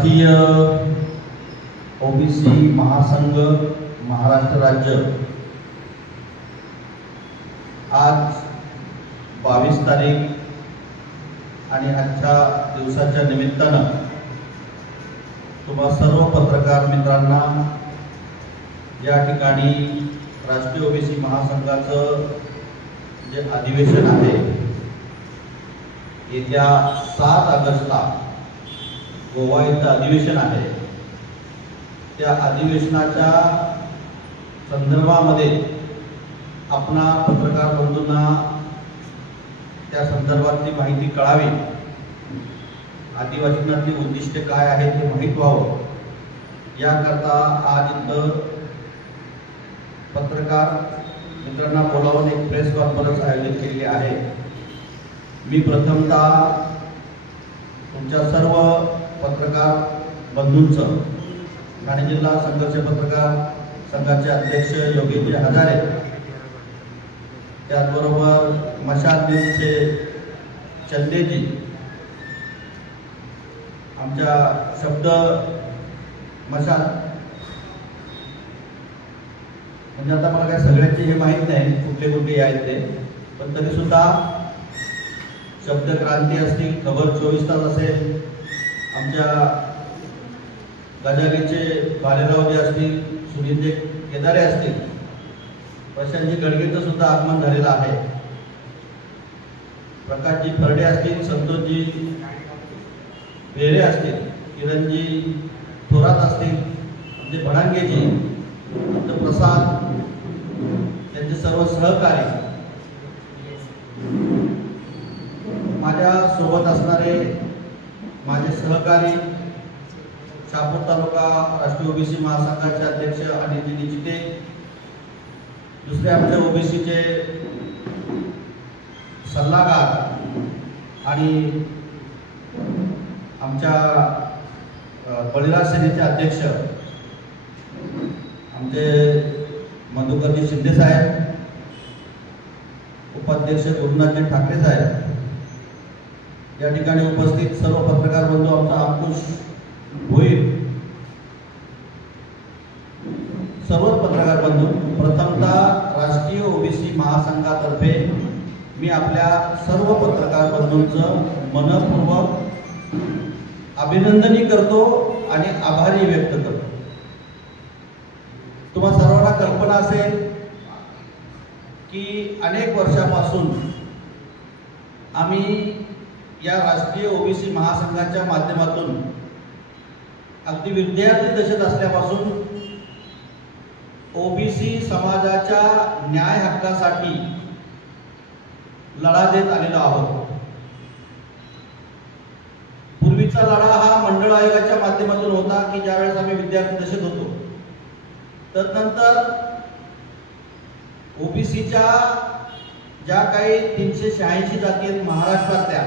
राष्ट्रीय ओबीसी महासंघ महाराष्ट्र राज्य आज 22 तारीख आणि आजच्या दिवसाच्या निमित्तानं तुम्हा सर्व पत्रकार मित्रांना या ठिकाणी राष्ट्रीय ओबीसी महासंघाचं जे अधिवेशन आहे येत्या 7 ऑगस्टला गोवा इथं अधिवेशन आहे। त्या अधिवेशनाच्या संदर्भामध्ये आपणा पत्रकार बंधूंना त्या संदर्भातली माहिती कळावी, अधिवेशनातली उद्दिष्ट काय आहे ते माहीत व्हावं याकरता आज इथं पत्रकार मित्रांना बोलावून एक प्रेस कॉन्फरन्स आयोजित केली आहे। मी प्रथमतः तुमच्या सर्व पत्रकार बंधूंचं ठाणे जिल्हा संघर्ष पत्रकार संघाचे अध्यक्ष योगेश हजारे, त्याचबरोबर मशाल न्यूजचे चंदेजी, आमच्या शब्द मशाल म्हणजे आता मला काय सगळ्यांची हे माहीत नाही कुठले कुठले आहेत ते, पण तरी सुद्धा शब्द क्रांती असतील, खबर 24 तास असेल, आमच्या गजालीचे भालेराव जे असतील, सुनीलजी केदारे असतील, प्रशांतजी गडगेचं सुद्धा आगमन झालेलं आहे, प्रकाशजी फरडे असतील, संतोषजी भेरे असतील, किरणजी थोरात असतील, आमचे भडांगेजी, प्रसाद, त्यांचे सर्व सहकारी, माझ्या सोबत असणारे माझे सहकारी शहापूर तालुका राष्ट्रीय ओबीसी महासंघाचे अध्यक्ष अनिलजी निचिते, दुसरे आमच्या ओबीसीचे सल्लागार आणि आमच्या बळीराज सेनेचे अध्यक्ष आमचे मधुकरजी शिंदे साहेब, उपाध्यक्ष गुरुनाथजी ठाकरे साहेब, या ठिकाणी उपस्थित सर्व पत्रकार बंधू, आमचा अंकुश भोईर, सर्व पत्रकार बंधू, प्रथमतः राष्ट्रीय ओबीसी महासंघातर्फे मी आपल्या सर्व पत्रकार बंधूंचं मनपूर्वक अभिनंदनही करतो आणि आभारही व्यक्त करतो। तुम्हा सर्वांना कल्पना असेल की अनेक वर्षापासून आम्ही या राष्ट्रीय ओबीसी महासंघाच्या माध्यमातून अगदी विद्यार्थी दशेत असल्यापासून ओबीसी समाजाच्या न्याय हक्कासाठी लढा देत आलेलो आहोत। पूर्वीचा लढा हा मंडळ आयोगाच्या माध्यमातून होता की ज्यावेळेस आम्ही विद्यार्थी दशेत होतो। तदनंतर ओबीसीच्या ज्या काही 386 जाती आहेत महाराष्ट्रातल्या,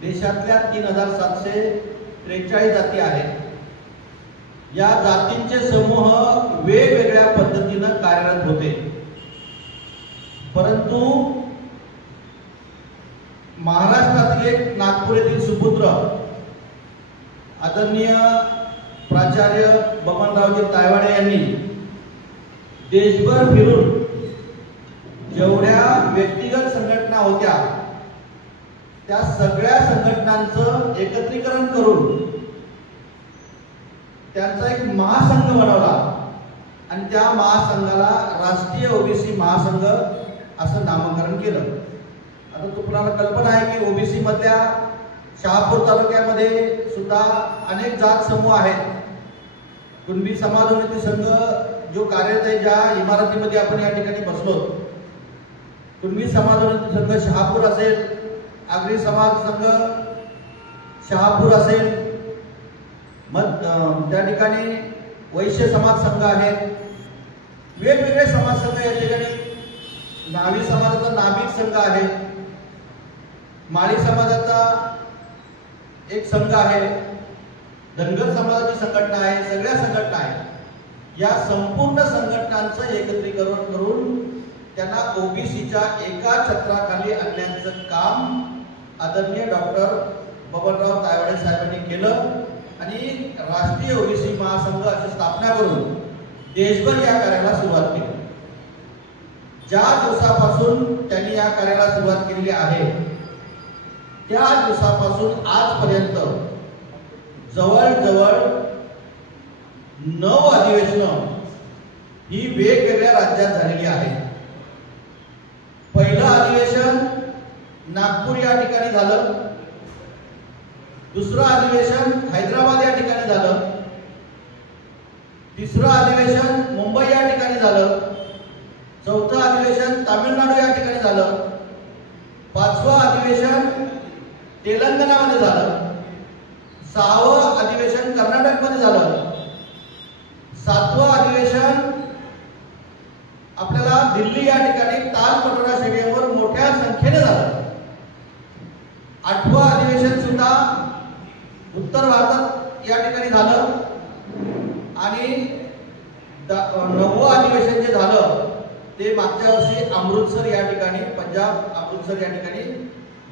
देशातल्या 3743 जाती आहेत, या जातींचे समूह वेगवेगळ्या पद्धतीने कार्यरत होते, परंतु महाराष्ट्रातील एक नागपूर येथील सुपुत्र आदरणीय प्राचार्य बबनरावजी तायवाडे यांनी देशभर फिरून जेवढ्या व्यक्तिगत संघटना होत्या त्या सगळ्या संघटनांचं एकत्रीकरण करून त्यांचा एक महासंघ बनवला आणि त्या महासंघाला राष्ट्रीय ओबीसी महासंघ असं नामकरण केलं। आता तुम्हाला कल्पना आहे की ओबीसी मधल्या शहापूर तालुक्यामध्ये सुद्धा अनेक जात समूह आहेत। कुणबी समाजोन्नती संघ जो कार्यरत आहे, ज्या इमारतीमध्ये आपण या ठिकाणी बसलो, कुणबी समाजोन्नती संघ शहापूर असेल, आगरी समाज संघ शहापूर असेल, मग त्या ठिकाणी वैश्य समाज संघ आहे, वेगवेगळे समाज संघ या ठिकाणी, नावी समाजाचा नाभिक संघ आहे, माळी समाजाचा एक संघ आहे, धनगर समाजाची संघटना आहे, सगळ्या संघटना आहेत। या संपूर्ण संघटनांचं एकत्रीकरण करून त्यांना ओबीसीच्या एका छत्राखाली आणण्याचं काम आदरणीय डॉक्टर बबनराव तायवाडे साहेबांनी केलं आणि राष्ट्रीय ओबीसी महासंघ अशी स्थापना करून देशभर या कार्याला सुरुवात केली. ज्या दिवसापासून त्यांनी या कार्याला सुरुवात केलेली आहे त्या दिवसापासून आजपर्यंत जवळजवळ 9 अधिवेशनं ही वेगवेगळ्या राज्यात झालेली आहेत. पहिलं अधिवेशन नागपूर या ठिकाणी झालं, दुसरं अधिवेशन हैदराबाद या ठिकाणी झालं, तिसरं अधिवेशन मुंबई या ठिकाणी झालं, चौथं अधिवेशन तामिळनाडू या ठिकाणी झालं, पाचवं अधिवेशन तेलंगणामध्ये झालं, 6वं अधिवेशन कर्नाटकमध्ये झालं, 7वं अधिवेशन आपल्याला दिल्ली या ठिकाणी ताल कटोरा स्टेडियमवर मोठ्या संख्येने झालं, 8वं अधिवेशन सुद्धा उत्तर भारतात या ठिकाणी झालं आणि 9वं अधिवेशन जे झालं ते मागच्या वर्षी अमृतसर या ठिकाणी, पंजाब अमृतसर या ठिकाणी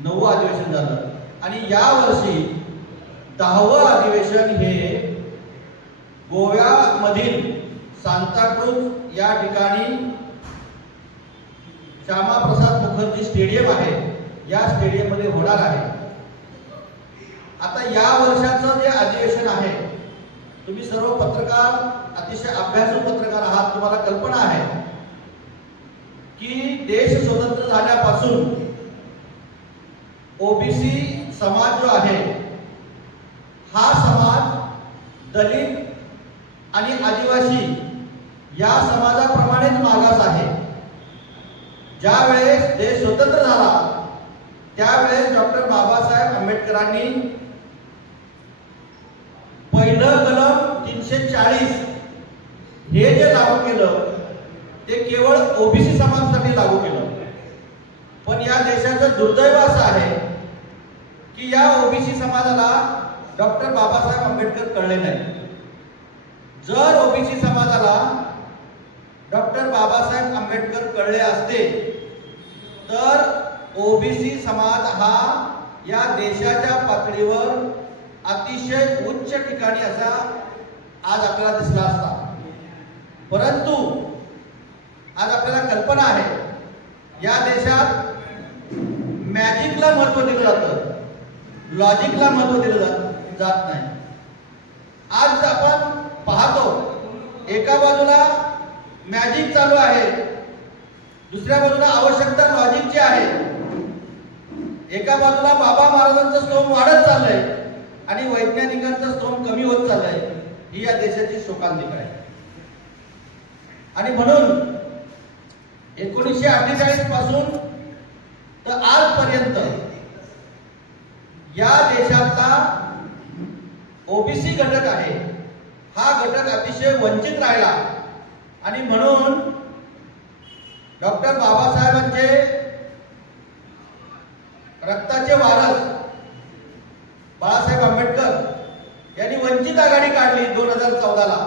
9वं अधिवेशन झालं आणि या वर्षी 10वं अधिवेशन हे गोव्यामधील सांताक्रूज या ठिकाणी श्यामाप्रसाद मुखर्जी स्टेडियम आहे, या स्टेडियम मध्ये होणार आहे. आता या वर्षाचं जे अधिवेशन आहे, तुम्ही सर्व पत्रकार अतिशय अभ्यासू पत्रकार आहात, तुम्हाला कल्पना आहे की देश स्वतंत्र झाल्यापासून ओबीसी समाज जो आहे हा समाज दलित आणि आदिवासी या समाजाप्रमाणेच मागास आहे. ज्या वेळेस देश स्वतंत्र झाला त्यावेळेस डॉक्टर बाबासाहेब आंबेडकरांनी पहिलं कलम 340 हे जे लागू केलं ते केवळ ओबीसी समाजासाठी लागू केलं. पण या देशाचं दुर्दैव असं आहे की या ओबीसी समाजाला डॉक्टर बाबासाहेब आंबेडकर कळले नाही. जर ओबीसी समाजाला डॉक्टर बाबासाहेब आंबेडकर कळले असते तर ओबीसी समाज हा या देशाच्या पातळीवर अतिशय उच्च ठिकाणी असा आज आपल्याला दिसला असता. परंतु आज आपल्याला कल्पना आहे या देशात मॅजिकला महत्त्व दिलं जातं, लॉजिकला महत्त्व दिलं जात नाही. आज आपण पाहतो एका बाजूला मॅजिक चालू आहे, दुसऱ्या बाजूला आवश्यकता लॉजिकची आहे. एका बाजूला बाबा महाराजांचं स्तोम वाढत चाललंय आणि वैज्ञानिकांचं स्तोम कमी होत चाललंय. ही या देशाची शोकांतिका आहे. आणि म्हणून 1948 पासून तर आजपर्यंत या देशातला ओबीसी घटक आहे हा घटक अतिशय वंचित राहिला आणि म्हणून डॉक्टर बाबासाहेबांचे रक्ताचे वारस बाळासाहेब आंबेडकर यांनी वंचित आघाडी काढली 2014ला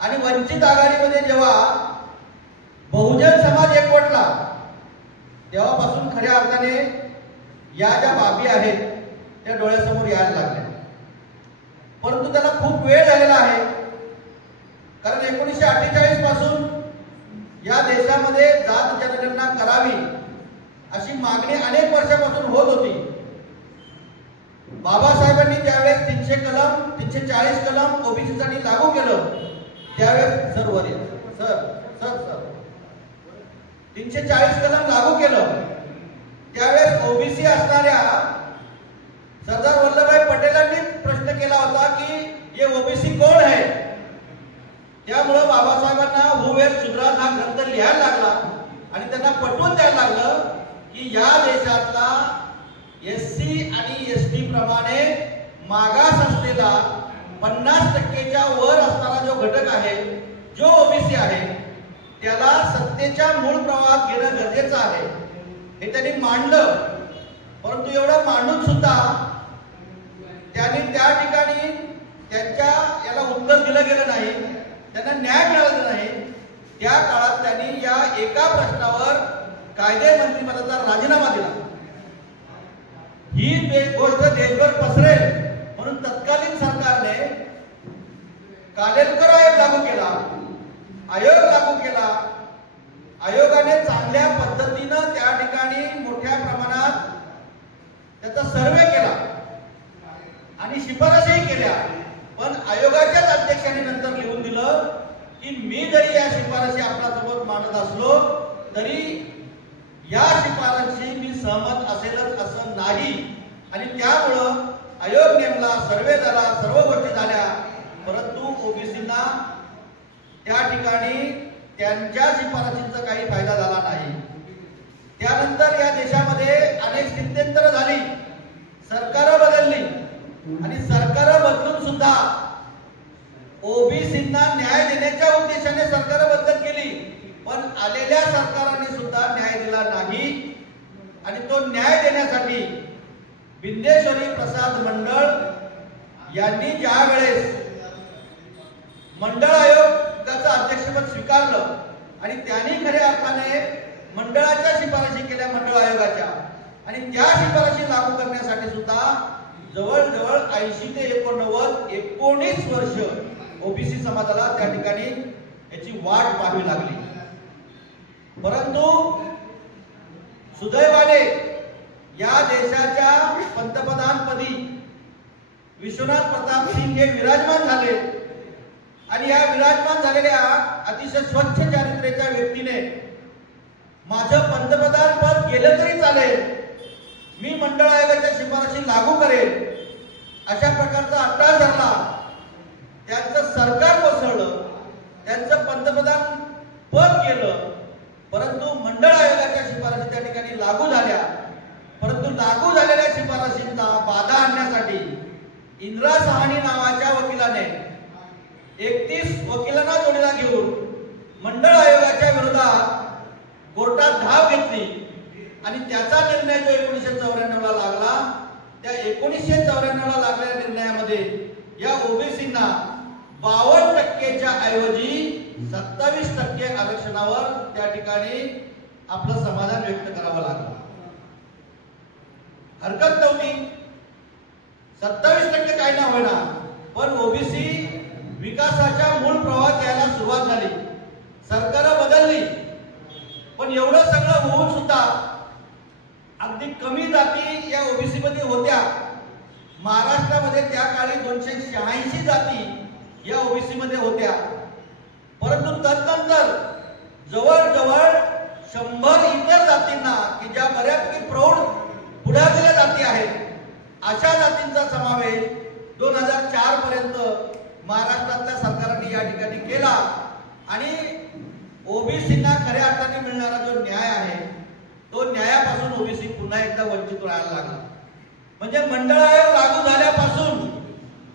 आणि वंचित आघाडीमध्ये जेव्हा बहुजन समाज एकवटला तेव्हापासून खऱ्या अर्थाने या ज्या बाबी आहेत त्या डोळ्यासमोर यायला लागल्या. परंतु त्याला खूप वेळ झालेला आहे, कारण 1948 पासून या देशामध्ये जात जनगणना करावी अशी मागणी अनेक वर्षापासून होत होती. बाबासाहेबांनी त्यावेळेस 340 कलम ओबीसी साठी लागू केलं. त्यावेळेस सर 340 कलम लागू केलं. त्यावेळेस ओबीसी असणाऱ्या सरदार वल्लभभाई पटेलांनी प्रश्न केला होता की हे ओबीसी कोण आहे. त्यामुळे बाबासाहेबांना हू वेर शूद्रास हा ग्रंथ लिहायला लागला आणि त्यांना पटवून द्यायला लागलं की या देशातला एससी आणि एसटी प्रमाणे मागास असलेला 50% वर असणारा जो घटक आहे, जो ओबीसी आहे, त्याला सत्तेच्या मूळ प्रवाहात घेणं गरजेचं आहे हे त्यांनी मांडलं. परंतु एवढं मांडून सुद्धा त्यांनी त्या ठिकाणी त्यांच्या याला उत्तर दिलं गेलं नाही, त्यांना न्याय मिळाला नाही. त्या काळात त्यांनी या एका प्रश्नावर कायदे मंत्रिपदाचा राजीनामा दिला. ही गोष्ट देशभर पसरेल म्हणून तत्कालीन सरकार कालेलकर आयोग लागू केला, आयोग लागू केला. आयोगाने चांगल्या पद्धतीनं त्या ठिकाणी मोठ्या प्रमाणात त्याचा सर्वे केला आणि शिफारसही केल्या. पण आयोगाच्याच अध्यक्षांनी नंतर लिहून दिलं की मी जरी या शिफारसी आपल्यासोबत मांडत असलो तरी या शिफारसी मी सहमत असेलच असं नाही. आणि त्यामुळं आयोग नेमला, सर्वे झाला, सर्व गोष्टी झाल्या, परंतु ओबीसींना त्या ठिकाणी त्यांच्या शिफारसींचा काही फायदा झाला नाही. त्यानंतर या देशामध्ये अनेक स्थित्यंतर झाली, सरकार बदलली आणि सरकार बदलून सुद्धा ओबीसींना न्याय देण्याच्या उद्देशाने सरकार बदल केली, पण आलेल्या सरकारांनी सुद्धा न्याय दिला नाही. आणि तो न्याय देण्यासाठी बिंदेश्वरी प्रसाद मंडळ यांनी ज्या वेळेस मंडळ आयोगाचं अध्यक्षपद स्वीकारलं आणि त्यांनी खऱ्या अर्थाने मंडळाच्या शिफारशी केल्या मंडळ आयोगाच्या, आणि त्या शिफारशी लागू करण्यासाठी सुद्धा जवळजवळ 80 ते 19 वर्ष ओबीसी समाजाला त्या ठिकाणी याची वाट पाहावी लागली. परंतु सुदैवाने या देशाच्या पंतप्रधानपदी विश्वनाथ प्रताप सिंग हे विराजमान झाले आणि या विराजमान झालेल्या अतिशय स्वच्छ चारित्र्याच्या व्यक्तीने माझं पंतप्रधान पद गेलं तरी चालेल, मी मंडळ आयोगाच्या शिफारशी लागू करेल अशा प्रकारचा अट्टास धरला. त्यांचं सरकार कोसळलं, त्यांचं पंतप्रधान पद गेलं, परंतु मंडळ आयोगाच्या शिफारशी त्या ठिकाणी लागू झाल्या. परंतु लागू झालेल्या शिफारशींचा बाधा आणण्यासाठी इंदिरा सहानी नावाच्या वकिलाने 31 वकिलांना जोडीला घेऊन मंडळ आयोगाच्या विरोधात कोर्टात धाव घेतली आणि त्याचा निर्णय जो 1994 ला लागला, त्या 1994 ला लागलेल्या निर्णयामध्ये या ओबीसींना 52% ऐवजी 27% आरक्षणावर त्या ठिकाणी आपलं समाधान व्यक्त करावं लागलं. हरकत नव्हती, 27% काय ना होईना, पण ओबीसी विकासाच्या मूळ प्रवाहात यायला सुरुवात झाली, सरकार बदलली. पण एवढं सगळं होऊन सुद्धा अगदी कमी जाती या ओबीसी मध्ये होत्या. महाराष्ट्रामध्ये त्या काळी 286 जाती या ओबीसी मध्ये होत्या. परंतु तदनंतर जवळजवळ 100 इतर जातींना की ज्या बऱ्यापैकी प्रौढ पुढारलेल्या जाती आहेत, अशा जातींचा समावेश 2004 पर्यंत महाराष्ट्रातल्या सरकारने या ठिकाणी केला. आणि ओबीसींना खऱ्या अर्थाने मिळणारा जो न्याय आहे तो न्यायापासून ओबीसी पुन्हा एकदा वंचित राहायला लागला. म्हणजे मंडळ आयोग लागू झाल्यापासून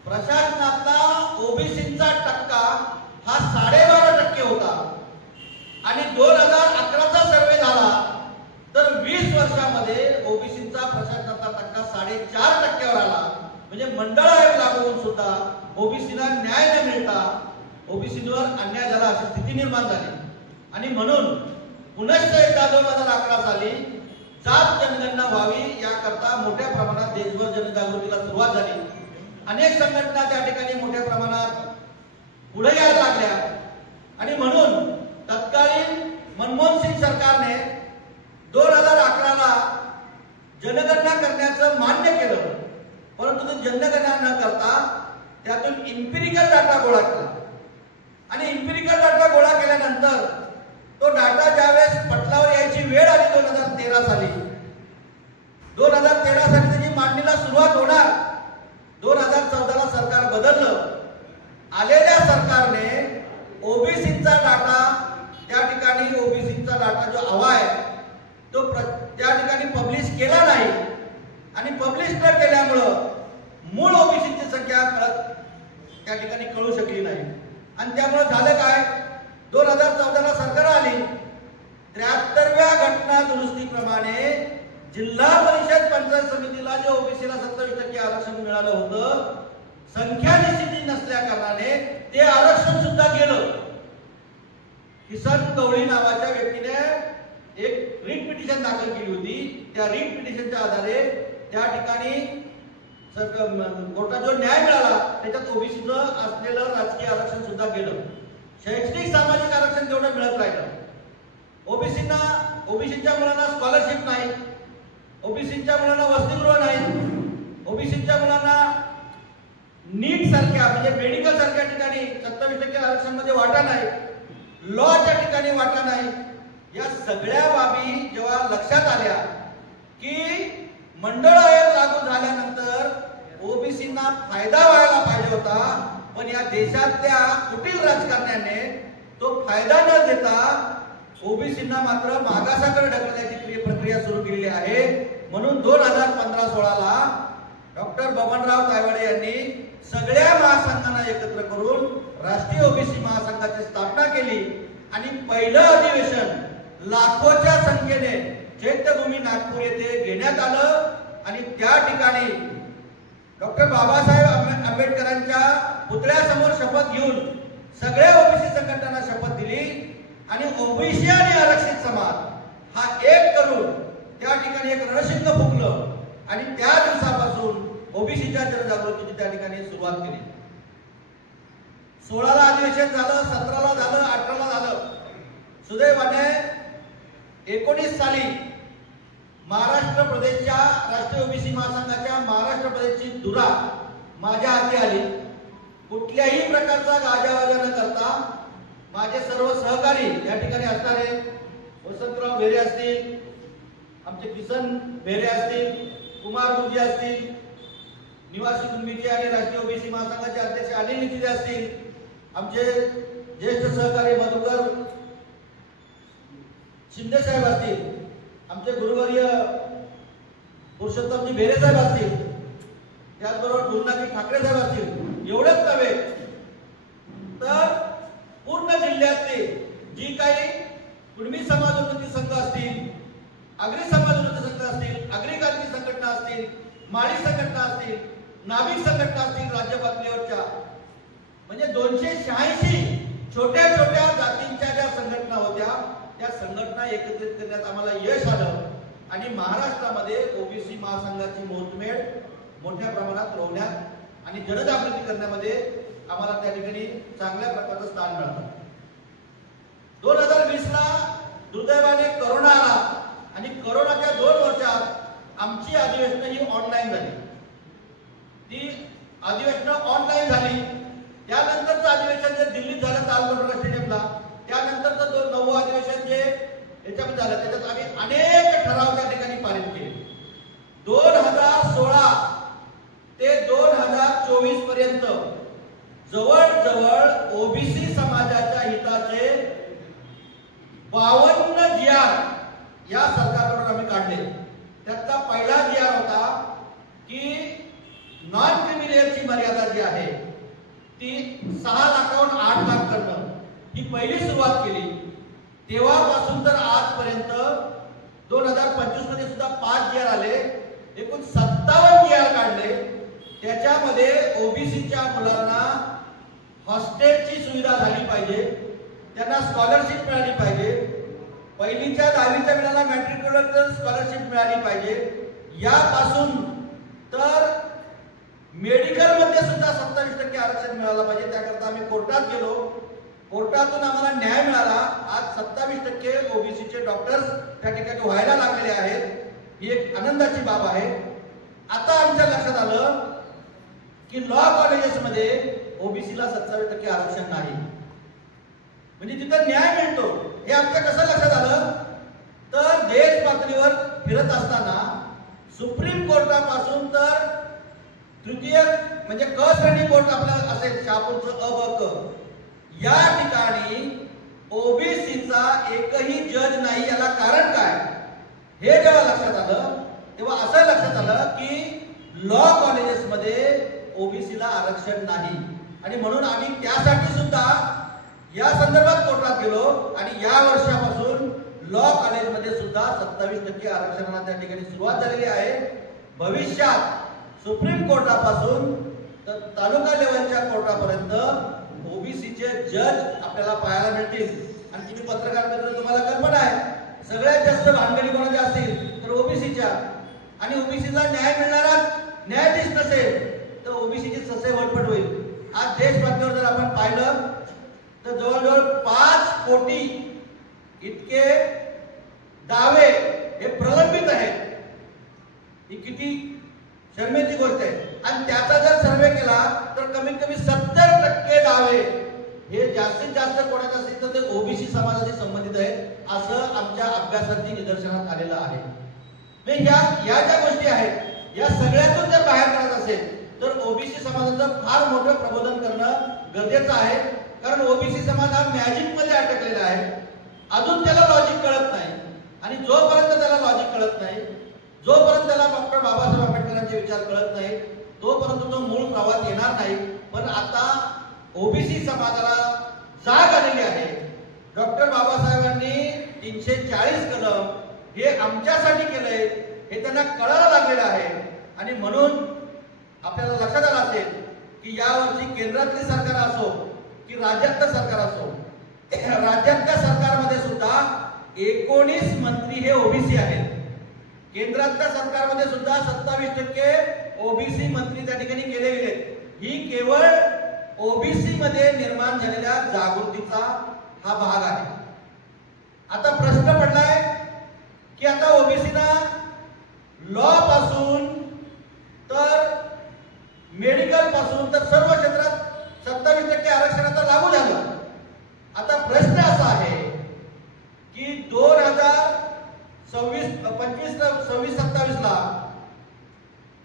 प्रशासनातला ओबीसींचा टक्का हा 12.5% होता आणि 2011चा सर्वे झाला तर 20 वर्षामध्ये ओबीसींचा प्रशासनातला टक्का 4.5% आला. म्हणजे मंडळ आयोग लागू होऊन सुद्धा ओबीसीला न्याय न मिळता ओबीसीवर अन्याय झाला अशी स्थिती निर्माण झाली. आणि म्हणून पुनश्च एकदा 2011 साली जात जनगणना व्हावी याकरता मोठ्या प्रमाणात देशभर जनजागृतीला सुरुवात झाली. अनेक संघटना त्या ठिकाणी मोठ्या प्रमाणात पुढे यायला लागल्या आणि म्हणून तत्कालीन मनमोहन सिंग सरकारने 2011 ला जनगणना करण्याचं मान्य केलं. परंतु तो जनगणना न करता त्यातून इम्पिरिकल डाटा गोळा केला आणि इम्पिरिकल डाटा गोळा केल्यानंतर तो डाटा ज्यावेळेस पटलावर यायची वेळ आली 2013 साली, 2013 साली त्याची मांडणीला सुरुवात होणार. 2014 ला सरकार बदललं. आलेल्या सरकारने ओबीसीचा डाटा त्या ठिकाणी ओबीसीचा डाटा जो हवा आहे तो त्या ठिकाणी पब्लिश केला नाही आणि पब्लिश न केल्यामुळं मूळ ओबीसीची संख्या त्या ठिकाणी कळू शकली नाही. आणि त्यामुळे झालं काय, 2014 ला सरकार आली. 73व्या घटना दुरुस्तीप्रमाणे जिल्हा परिषद पंचायत समितीला जे ओबीसीला 27% आरक्षण मिळालं होतं, संख्या निश्चिती नसल्या कारणाने ते आरक्षण सुद्धा गेलं. किसन गवळी नावाच्या व्यक्तीने एक रिट पिटिशन दाखल केली होती. त्या रिट पिटिशनच्या आधारे त्या ठिकाणी कोर्टात जो न्याय मिळाला त्याच्यात ओबीसीचं असलेलं राजकीय आरक्षण सुद्धा गेलं. शैक्षणिक सामाजिक आरक्षण तेवढं मिळत राहिलं. ओबीसीच्या मुलांना स्कॉलरशिप नाही, ओबीसीच्या मुलांना वसतिगृह नाही, ओबीसीच्या मुलांना नीट सारख्या म्हणजे मेडिकल सारख्या ठिकाणी 27% आरक्षण मध्ये वाटा नाही, लॉच्या ठिकाणी वाटा नाही. या सगळ्या बाबी जेव्हा लक्षात आल्या की मंडळ आयोग लागू झाल्यानंतर ओबीसींना फायदा व्हायला पाहिजे होता, पण या देशातल्या कुटील राजकारण्याने तो फायदा न देता ओबीसींना मात्र मागासाकडे ढकलण्याची प्रक्रिया सुरू केलेली आहे. म्हणून 2015-16ला डॉक्टर बबनराव तायवाडे यांनी सगळ्या महासंघांना एकत्र करून राष्ट्रीय ओबीसी महासंघाची स्थापना केली आणि पहिलं अधिवेशन लाखोच्या संख्येने चैत्यभूमी नागपूर येथे घेण्यात आलं आणि त्या ठिकाणी डॉक्टर बाबासाहेब आंबेडकरांच्या पुतळ्यासमोर शपथ घेऊन सगळ्या ओबीसी संघटनांना शपथ दिली आणि ओबीसी आणि आरक्षित समाज हा एक करून त्या ठिकाणी एक रणशिंग फुंकलं आणि त्या दिवसापासून ओबीसीच्या जनजागृतीची त्या ठिकाणी सुरुवात केली. 16ला अधिवेशन झालं, 17ला झालं, 18ला झालं. सुदैवाने 19 साली महाराष्ट्र प्रदेशच्या राष्ट्रीय ओबीसी महासंघाच्या महाराष्ट्र प्रदेशची धुरा माझ्या हाती आली. कुठल्याही प्रकारचा गाजावाजा न करता माझे सर्व सहकारी या ठिकाणी असणारे वसंतराव भेरे असतील, आमचे किसन भेरे असतील, कुमार गुरुजी असतील, निवासी कुंभीजी आणि राष्ट्रीय ओबीसी महासंघाचे अध्यक्ष अनिल नितिजे असतील, आमचे ज्येष्ठ सहकारी मधुकर शिंदे साहेब असतील, आमचे गुरुवर्य पुरुषोत्तमजी भेरे साहेब असतील, त्याचबरोबर गुरुनाथजी ठाकरे साहेब असतील. एवढंच नव्हे तर पूर्ण जिल्ह्यातले जी काही कुणबी समाज उन्नती संघ असतील, आगरी समाज उन्नती संघ असतील, आगरी क्रांती संघटना असतील, माळी संघटना असतील, नाभिक संघटना असतील, राज्य पातळीवरच्या म्हणजे 286 छोट्या छोट्या जातींच्या ज्या संघटना होत्या त्या संघटना एकत्रित करण्यात आम्हाला यश आलं आणि महाराष्ट्रामध्ये ओबीसी महासंघाची मोठमेढ मोठ्या प्रमाणात रोवण्यात आणि जनजागृती करण्यामध्ये आम्हाला त्या ठिकाणी चांगल्या प्रकारचं स्थान मिळालं. 2020ला दुर्दैवाने करोना आला आणि करोनाच्या 2 वर्षात आमची अधिवेशनं ही ऑनलाईन झाली. ती अधिवेशनं ऑनलाईन झाली. त्यानंतरचं अधिवेशन जे दिल्लीत झालं तालकटोरा स्टेडियमला, त्यानंतरचं 9वं अधिवेशन जे याच्यामध्ये झालं त्याच्यात आम्ही अनेक ठराव त्या ठिकाणी पारित केले. 2016 ते 2024 पर्यंत जवळजवळ ओबीसी समाजाच्या हिताचे 52 GR या सरकारकडून आम्ही काढले. त्यातला पहिला GR होता की नॉन क्रिमिनलची मर्यादा जी आहे ती 6 लाखाहून 8 लाख करणं, ही पहिली सुरुवात केली. तेव्हापासून तर आजपर्यंत 2025 मध्ये सुद्धा 5 GR आले, एकूण 57 GR काढले. त्याच्यामध्ये ओबीसीच्या मुलांना हॉस्टेलची सुविधा झाली पाहिजे, त्यांना स्कॉलरशिप मिळाली पाहिजे, पहिलीच्या 10वीच्या मुलांना मॅट्रिक्युलर स्कॉलरशिप मिळाली पाहिजे. यापासून तर मेडिकल मध्ये सुद्धा 27% आरक्षण मिळालं पाहिजे. त्याकरता आम्ही कोर्टात गेलो, कोर्टातून आम्हाला न्याय मिळाला. आज 27% ओबीसीचे डॉक्टर्स त्या ठिकाणी व्हायला लागलेले आहेत. ही एक आनंदाची बाब आहे. आता आमच्या लक्षात आलं की लॉ कॉलेजेसमध्ये ओबीसीला 27% आरक्षण नाही, म्हणजे तिथं न्याय मिळतो. हे आमच्या कसं लक्षात आलं तर देश पातळीवर फिरत असताना सुप्रीम कोर्टापासून तर तृतीय म्हणजे क श्रेणी कोर्ट आपलं असेल शहापूरचं अ ब क, या ठिकाणी ओबीसीचा एकही जज नाही. याला कारण काय हे जेव्हा लक्षात आलं तेव्हा असं लक्षात आलं की लॉ कॉलेजेसमध्ये ओबीसीला आरक्षण नाही आणि म्हणून आम्ही त्यासाठी सुद्धा या संदर्भात कोर्टात गेलो आणि या वर्षापासून लॉ कॉलेजमध्ये सुद्धा 27% आरक्षणाला त्या ठिकाणी सुरुवात झालेली आहे. भविष्यात सुप्रीम कोर्टापासून तर तालुका लेवलच्या कोर्टापर्यंत ओबीसीचे जज आपल्याला पाहायला मिळतील. आणि तुम्ही पत्रकार मित्र तुम्हाला कल्पना आहे सगळ्यात जास्त भानगडी कोणाच्या असतील तर ओबीसीच्या, आणि ओबीसीला न्याय मिळणारा न्यायाधीश नसेल तर ओबीसीची ससे वटपट होईल. आज देश पातळीवर जर आपण पाहिलं तर जवळजवळ 5 कोटी इतके दावे हे प्रलंबित आहेत. ही किती शर्मेची गोष्ट आहे. आणि त्याचा जर सर्वे केला तर कमीत कमी 70% दावे हे जास्तीत जास्त कोणाचे असतील तर ते ओबीसी समाजाशी संबंधित आहेत असं आमच्या अभ्यासाची निदर्शनात आलेलं आहे. या ज्या गोष्टी आहेत या सगळ्यातून जर बाहेर काढत असेल तर ओबीसी समाजाचं फार मोठं प्रबोधन करणं गरजेचं आहे. कारण ओबीसी समाज हा मॅजिक मध्ये अटकलेला आहे. अजून त्याला लॉजिक कळत नाही. आणि जोपर्यंत त्याला लॉजिक कळत नाही, जोपर्यंत त्याला डॉक्टर बाबासाहेब आंबेडकरांचे विचार कळत नाही, तोपर्यंत तो मूळ प्रवास येणार नाही. पण आता ओबीसी समाजाला जाग आलेली आहे. डॉक्टर बाबासाहेबांनी 340 कलम हे आमच्यासाठी केलंय हे त्यांना कळायला लागलेलं आहे. आणि म्हणून आपल्याला लक्षात आलं असेल की यावर्षी केंद्रातली सरकार असो की राज्यातलं सरकार असो, राज्यातल्या सरकारमध्ये सुद्धा 19 मंत्री हे ओबीसी आहेत. केंद्रातल्या सरकारमध्ये सुद्धा 27% ओबीसी मंत्री त्या ठिकाणी केले गेले. ही केवळ ओबीसी मध्ये निर्माण झालेल्या जागृतीचा हा भाग आहे. आता प्रश्न पडलाय की आता ओबीसीना लॉ पासून तर मेडिकल पासून तर सर्व क्षेत्रात 27% आरक्षण आता लागू झालं. आता प्रश्न असा आहे की 2026-27 ला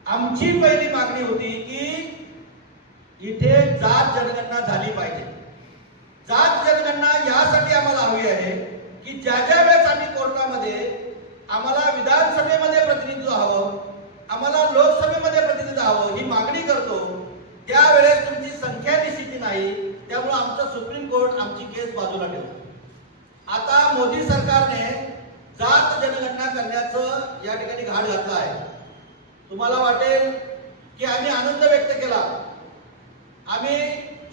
आमची पहिली मागणी होती की इथे जात जनगणना झाली पाहिजे. जात जनगणना यासाठी आम्हाला हवी आहे की ज्या वेळेस आम्ही कोर्टामध्ये आम्हाला विधानसभेमध्ये प्रतिनिधित्व हवं, आम्हाला लोकसभेमध्ये प्रतिनिधित्व हवं ही मागणी करतो त्यावेळेस तुमची संख्या निश्चित नाही. त्यामुळे आमचं सुप्रीम कोर्ट आमची केस बाजूला ठेवतो. आता मोदी सरकारने जात जनगणना करण्याचं या ठिकाणी घाट घातला आहे. तुम्हाला वाटेल की आम्ही आनंद व्यक्त केला. आम्ही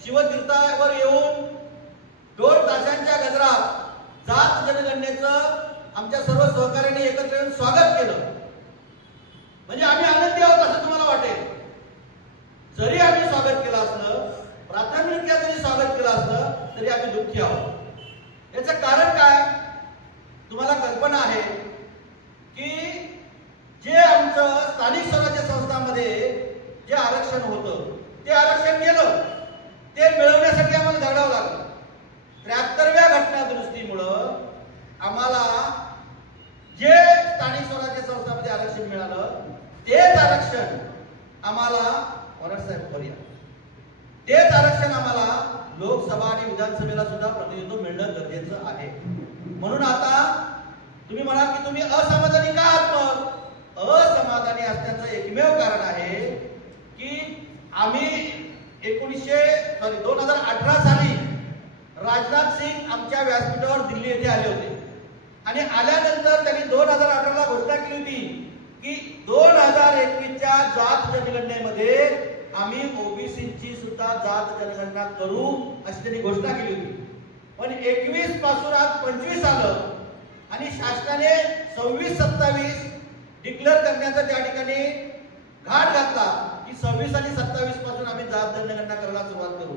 शिवतीर्थावर येऊन 2 तासांच्या गजरात जात जनगणनेचं आमच्या सर्व सहकार्याने एकत्र येऊन स्वागत केलं. म्हणजे आम्ही आनंदी आहोत असं तुम्हाला वाटेल. जरी आम्ही स्वागत केलं असलं, प्राथमिकरित्या जरी स्वागत केलं असलं तरी आम्ही दुःखी आहोत. याचं कारण काय तुम्हाला कल्पना आहे की जे आमचं स्थानिक स्वराज्य संस्थांमध्ये जे आरक्षण होतं ते आरक्षण गेलं. ते मिळवण्यासाठी आम्हाला झगडावं लागलं. 73व्या घटना दुरुस्तीमुळं आम्हाला जे स्थानिक स्वराज्य संस्थांमध्ये आरक्षण मिळालं तेच आरक्षण आम्हाला तेच आरक्षण आम्हाला लोकसभा आणि विधानसभेला सुद्धा प्रतिनिधित्व मिळणं गरजेचं आहे. म्हणून आता तुम्ही म्हणा की तुम्ही असमाधानी का आहात? मग असमाधानी असण्याचं एकमेव कारण आहे की आम्ही 2018 साली राजनाथ सिंग आमच्या व्यासपीठावर दिल्ली येथे आले होते. आणि आल्यानंतर त्यांनी 2018 ला घोषणा केली होती की 2021च्या जात जनगणनेमध्ये आम्ही ओबीसीची सुद्धा जात जनगणना करू अशी त्यांनी घोषणा केली होती. पण 21 पासून आज 25 आलं आणि शासनाने 26-27 डिक्लेअर करण्याचा त्या ठिकाणी घाट घातला की 26 आणि 27 पासून आम्ही जात जनगणना करायला सुरुवात करू.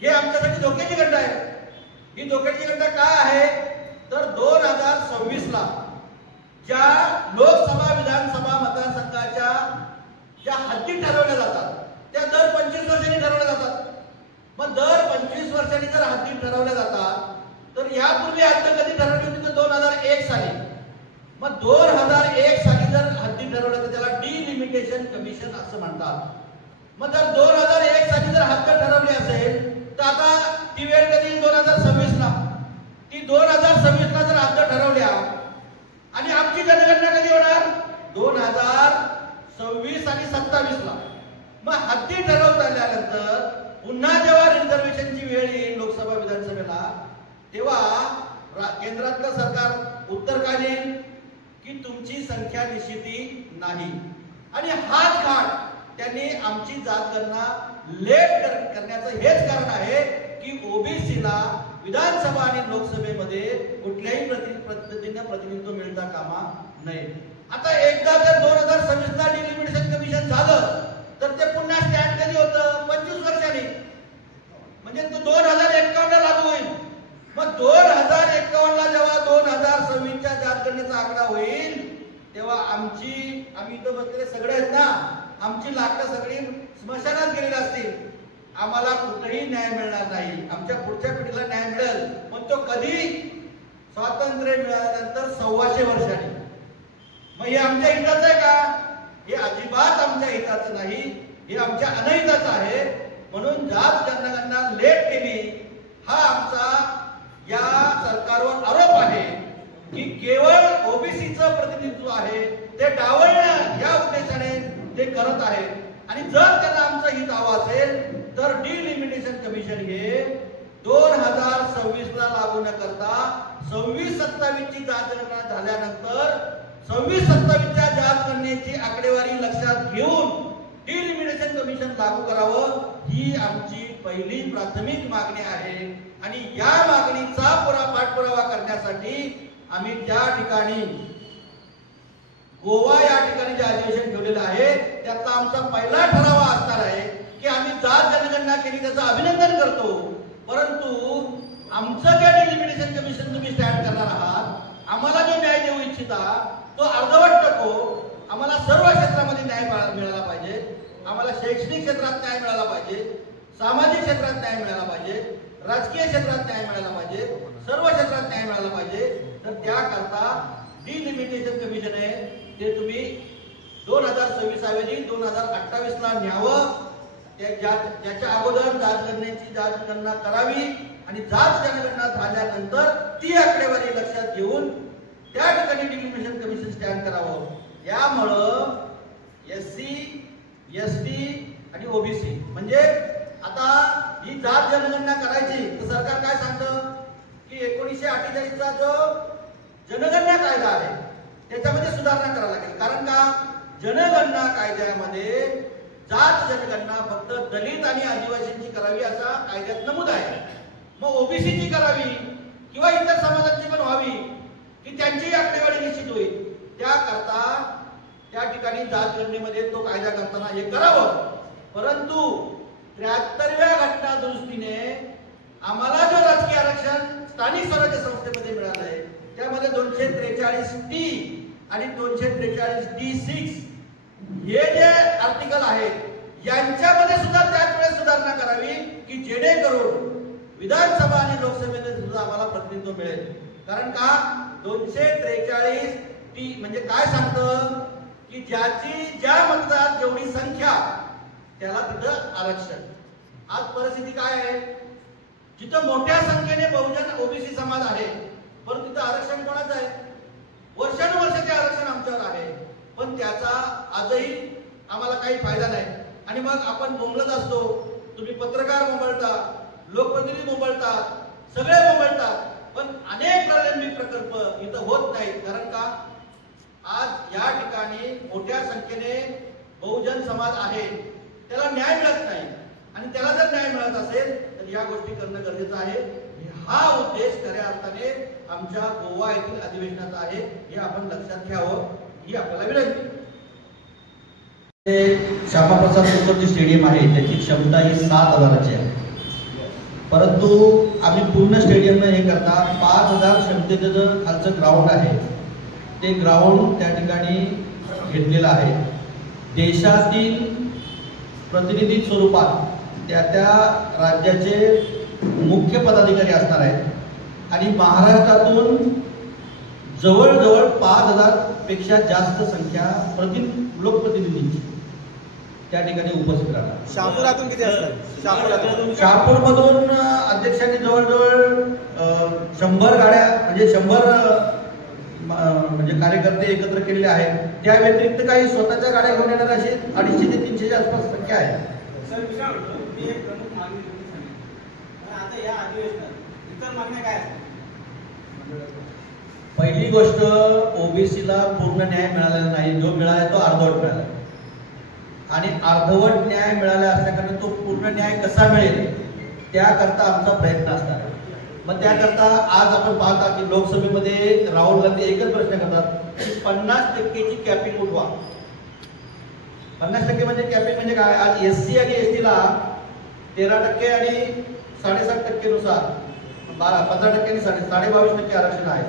हे आमच्यासाठी धोक्याची घटना आहे. ही धोक्याची घटना काय आहे तर 2026 ला ज्या लोकसभा विधानसभा मतदारसंघाच्या ज्या हद्दी ठरवल्या जातात त्या दर 25 वर्षांनी ठरवल्या जातात. मग दर 25 वर्षांनी जर हद्दी ठरवल्या जातात तर यापूर्वी हद्द कधी ठरवली होती तर 2001 साली. मग 2001 साली जर हद्दी ठरवल्या तर त्याला डिलिमिटेशन कमिशन असं म्हणतात. मग जर 2001 साली जर हद्द ठरवली असेल तर आता ती वेळ कधी 2026 ला. ती 2026 ला जर हद्द ठरवल्या आणि आमची जनगणना कधी होणार 2026 आणि 27 ला. मग हद्दी ठरवता आल्यानंतर पुन्हा जेव्हा रिझर्वेशनची वेळ येईल लोकसभा विधानसभेला तेव्हा केंद्रातलं सरकार उत्तर काय देईल की तुमची संख्या निश्चिती नाही. आणि हाच घाट त्यांनी आमची जात गणना लेट करण्याचं हेच कारण आहे की ओबीसीला विधानसभा आणि लोकसभेमध्ये कुठल्याही पद्धतीने प्रतिनिधित्व मिळता कामा नये. आता एकदा जर 2026 ला डिलिमिटेशन कमिशन झालं तर ते पुन्हा स्टँड कधी होतं? 25 वर्षांनी, म्हणजे तो 2051 ला लागू होईल. मग 2051 ला जेव्हा 2026च्या जनगणनेचा आकडा होईल तेव्हा आम्ही इथं बसलेले सगळे आहेत ना, आमची लाकडं सगळी स्मशानात गेलेली असतील. आम्हाला कुठेही न्याय मिळणार नाही. आमच्या पुढच्या पिढीला न्याय मिळेल, पण तो कधी? स्वातंत्र्य मिळाल्यानंतर 125 वर्षांनी. मग हे आमच्या हिताचं आहे का? हे अजिबात आमच्या हिताचं नाही, हे आमच्या अनहिताचं आहे. म्हणून जात जनगणना लेट केली हा आमचा या सरकारवर आरोप आहे की केवळ ओबीसीचं प्रतिनिधित्व आहे ते डावलणं या उद्देशाने ते करत आहेत. आणि जर त्यांना आमचं हित हवं असेल तर डिलिमिटेशन कमिशन हे 2026 ला लागू न करता 26-27 ची जनगणना झाल्यानंतर 26-27च्या जनगणनेची आकडेवारी लक्षात घेऊन डिलिमिटेशन कमिशन लागू करावं ही आमची पहिली प्राथमिक मागणी आहे. आणि या मागणीचा पाठपुरावा करण्यासाठी आम्ही त्या ठिकाणी गोवा या ठिकाणी जे अधिवेशन ठेवलेलं आहे त्याचा आमचा पहिला ठराव असणार आहे की आम्ही जात जनगणना केली त्याचं अभिनंदन करतो, परंतु आमचं जे डिलिमिटेशन कमिशन तुम्ही स्टँड करणार आहात, आम्हाला जो न्याय देऊ इच्छिता तो अर्धवट नको. आम्हाला सर्व क्षेत्रामध्ये न्याय मिळाला पाहिजे. आम्हाला शैक्षणिक क्षेत्रात न्याय मिळाला पाहिजे, सामाजिक क्षेत्रात न्याय मिळाला पाहिजे, राजकीय क्षेत्रात न्याय मिळाला पाहिजे, सर्व क्षेत्रात न्याय मिळाला पाहिजे. तर त्याकरता डिलिमिटेशन कमिशन आहे ते तुम्ही 2026 ऐवजी 2028 ला न्यावं. त्याच्या अगोदर जात जनगणना करावी आणि जात जनगणना झाल्यानंतर ती आकडेवारी लक्षात घेऊन त्या ठिकाणी डिलिमिटेशन कमिशन स्टँड करावं. यामुळं SC, ST आणि ओबीसी म्हणजे आता ही जात जनगणना करायची तर सरकार काय सांगतं की 1948 चा जो जनगणना कायदा आहे त्याच्यामध्ये सुधारणा करावी लागेल. कारण का? जनगणना कायद्यामध्ये जात जनगणना फक्त दलित आणि आदिवासींची करावी असा कायद्यात नमूद आहे. मग ओबीसीची करावी किंवा इतर समाजाची पण व्हावी की त्यांची आकडेवारी निश्चित होईल. त्याकरता त्या ठिकाणी जात गणनेमध्ये तो कायदा करताना हे करावं. परंतु 73व्या घटना दुरुस्तीने आम्हाला जो राजकीय आरक्षण स्थानिक स्वराज्य संस्थेमध्ये मिळालंय त्यामध्ये 243D आणि 243D6 हे जे आर्टिकल आहेत यांच्यामध्ये सुद्धा त्याच वेळेस सुधारणा करावी की जेणेकरून विधानसभा आणि लोकसभेमध्ये सुद्धा आम्हाला प्रतिनिधित्व मिळेल. कारण का? 243D म्हणजे काय सांगतं की ज्या मतदार जेवढी संख्या त्याला तिथं आरक्षण. आज परिस्थिती काय आहे? जिथं मोठ्या संख्येने बहुजन ओबीसी समाज आहे पण तिथं आरक्षण कोणाचं आहे? वर्षानुवर्षाचे आरक्षण आमच्यावर आहे, पण त्याचा आजही आम्हाला काही फायदा नाही. आणि मग आपण बोंबलत असतो. तुम्ही पत्रकार बोंबलता, लोकप्रतिनिधी बोंबलतात, सगळे बोंबलतात, पण अनेक प्रलंबित प्रकल्प इथं होत नाहीत. कारण का? आज या ठिकाणी मोठ्या संख्येने बहुजन समाज आहे, त्याला न्याय मिळत नाही. आणि त्याला जर न्याय मिळत असेल तर या गोष्टी करणं गरजेचं आहे. हा उद्देश खऱ्या अर्थाने आमच्या गोवा येथील अधिवेशनाचा आहे, हे आपण लक्षात घ्यावं ही आपल्याला विनंती. श्यामाप्रसाद मुखर्जी स्टेडियम आहे त्याची क्षमता ही 7,000ची आहे, परंतु आम्ही पूर्ण स्टेडियम हे करता 5,000 क्षमतेचं जे खालचं ग्राउंड आहे ते ग्राउंड त्या ठिकाणी घेतलेलं आहे. देशातील प्रतिनिधी स्वरूपात त्या राज्याचे मुख्य पदाधिकारी असणार आहेत आणि महाराष्ट्रातून जवळजवळ 5,000 पेक्षा जास्त संख्या लोकप्रतिनिधींची त्या ठिकाणी उपस्थित राहणार. शहापूरातून किती असतात? शहापूरमधून अध्यक्षांनी जवळजवळ 100 गाड्या म्हणजे 100 म्हणजे कार्यकर्ते एकत्र केलेले आहेत. त्या व्यतिरिक्त काही स्वतःच्या गाड्या घेऊन येणार अशी 250 ते 300च्या आसपास संख्या आहे. पहिली गोष्ट, ओबीसीला पूर्ण न्याय मिळालेला नाही. जो मिळाला तो अर्धवट मिळाला आणि अर्धवट न्याय मिळाला असल्याकारणे तो पूर्ण न्याय कसा मिळेल त्याकरता आमचा प्रयत्न असणार आहे. मग त्याकरता आज आपण पाहता की लोकसभेमध्ये राहुल गांधी एकच प्रश्न करतात की 50% कॅपिंग उठवा. 50% म्हणजे कॅपिंग म्हणजे काय? आज SC आणि ST ला 13% आणि 7.5% नुसार 15% आणि 22.5% आरक्षण आहे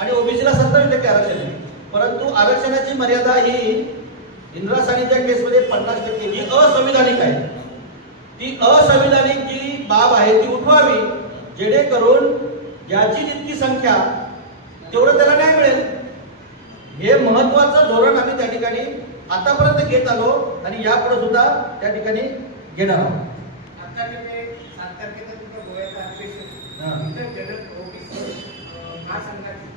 आणि ओबीसीला 27% आरक्षण आहे. परंतु आरक्षणाची मर्यादा ही इंदिरा सानीच्या केसमध्ये 50% ही असंविधानिक आहे. ती असंविधानिक जी बाब आहे ती उठवावी, जेणेकरून ज्याची जितकी संख्या तेवढं त्याला न्याय मिळेल. हे महत्वाचं धोरण आम्ही त्या ठिकाणी आतापर्यंत घेत आलो आणि यापुढे सुद्धा त्या ठिकाणी घेणार आहोत. आता तिथे 7 तारखेला तुमचं गोव्याचं अधिवेशन तिथं महासंघाची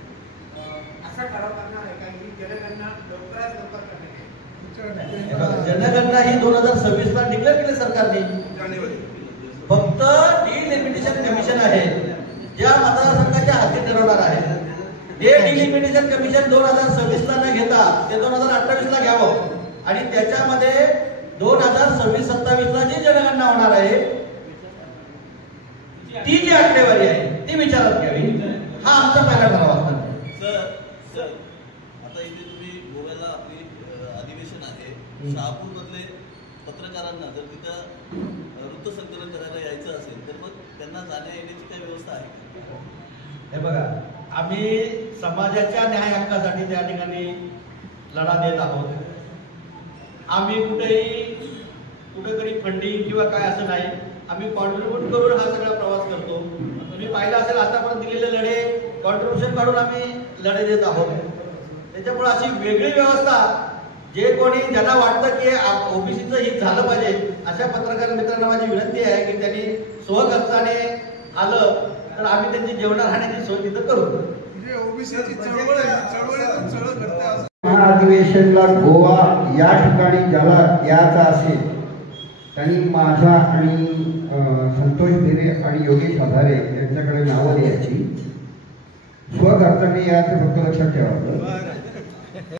असा ठराव करणार आहे का ही जनगणना लवकरात लवकर करण्यात येईल? जनगणना ही 2026 ला डिक्लेअर केली सरकारने. फक्त डिलिमिटेशन कमिशन आहे ज्या मतदारसंघाच्या हाती ठरवणार आहे. ते डिलिमिटेशन कमिशन 2026 ला न घेता ते 2028 ला घ्यावं आणि त्याच्यामध्ये 2026-27 ला जी जनगणना होणार आहे ती जी आकडेवारी आहे ती विचारात घ्यावी. हा आमचा पहिला ठराव असणार. सर आता इथे तुम्ही गोव्याला आपली अधिवेशन आहे. शहापूर मधले पत्रकारांना जर तिथं वृत्तसंकलन करायला यायचं असेल तर मग त्यांना जाण्या येण्याची काय व्यवस्था आहे? हे बघा, आम्ही समाजाच्या न्याय हक्कासाठी त्या ठिकाणी लढा देत आहोत. आम्ही कुठेतरी फंडिंग किंवा काय असं नाही. आम्ही कॉन्ट्रीब्यूट करून हा सगळा प्रवास करतो. तुम्ही पाहिलं असेल आतापर्यंत दिलेले लढे कॉन्ट्रीब्युशन काढून आम्ही लढे देत आहोत. त्याच्यामुळे अशी वेगळी व्यवस्था जे कोणी ज्यांना वाटतं की ओबीसीचं हित झालं पाहिजे अशा पत्रकार मित्रांना माझी विनंती आहे की त्यांनी स्वखर्चाने आलं तर आम्ही त्यांची जेवण राहण्याची सोय तिथं करू. महाअधिवेशनला गोवा या ठिकाणी ज्याला यायचं असेल त्यांनी माझ्या आणि संतोष बेरे आणि योगेश आधारे यांच्याकडे नावं द्यायची. स्वखर्चाने यायचं फक्त लक्षात ठेवावं.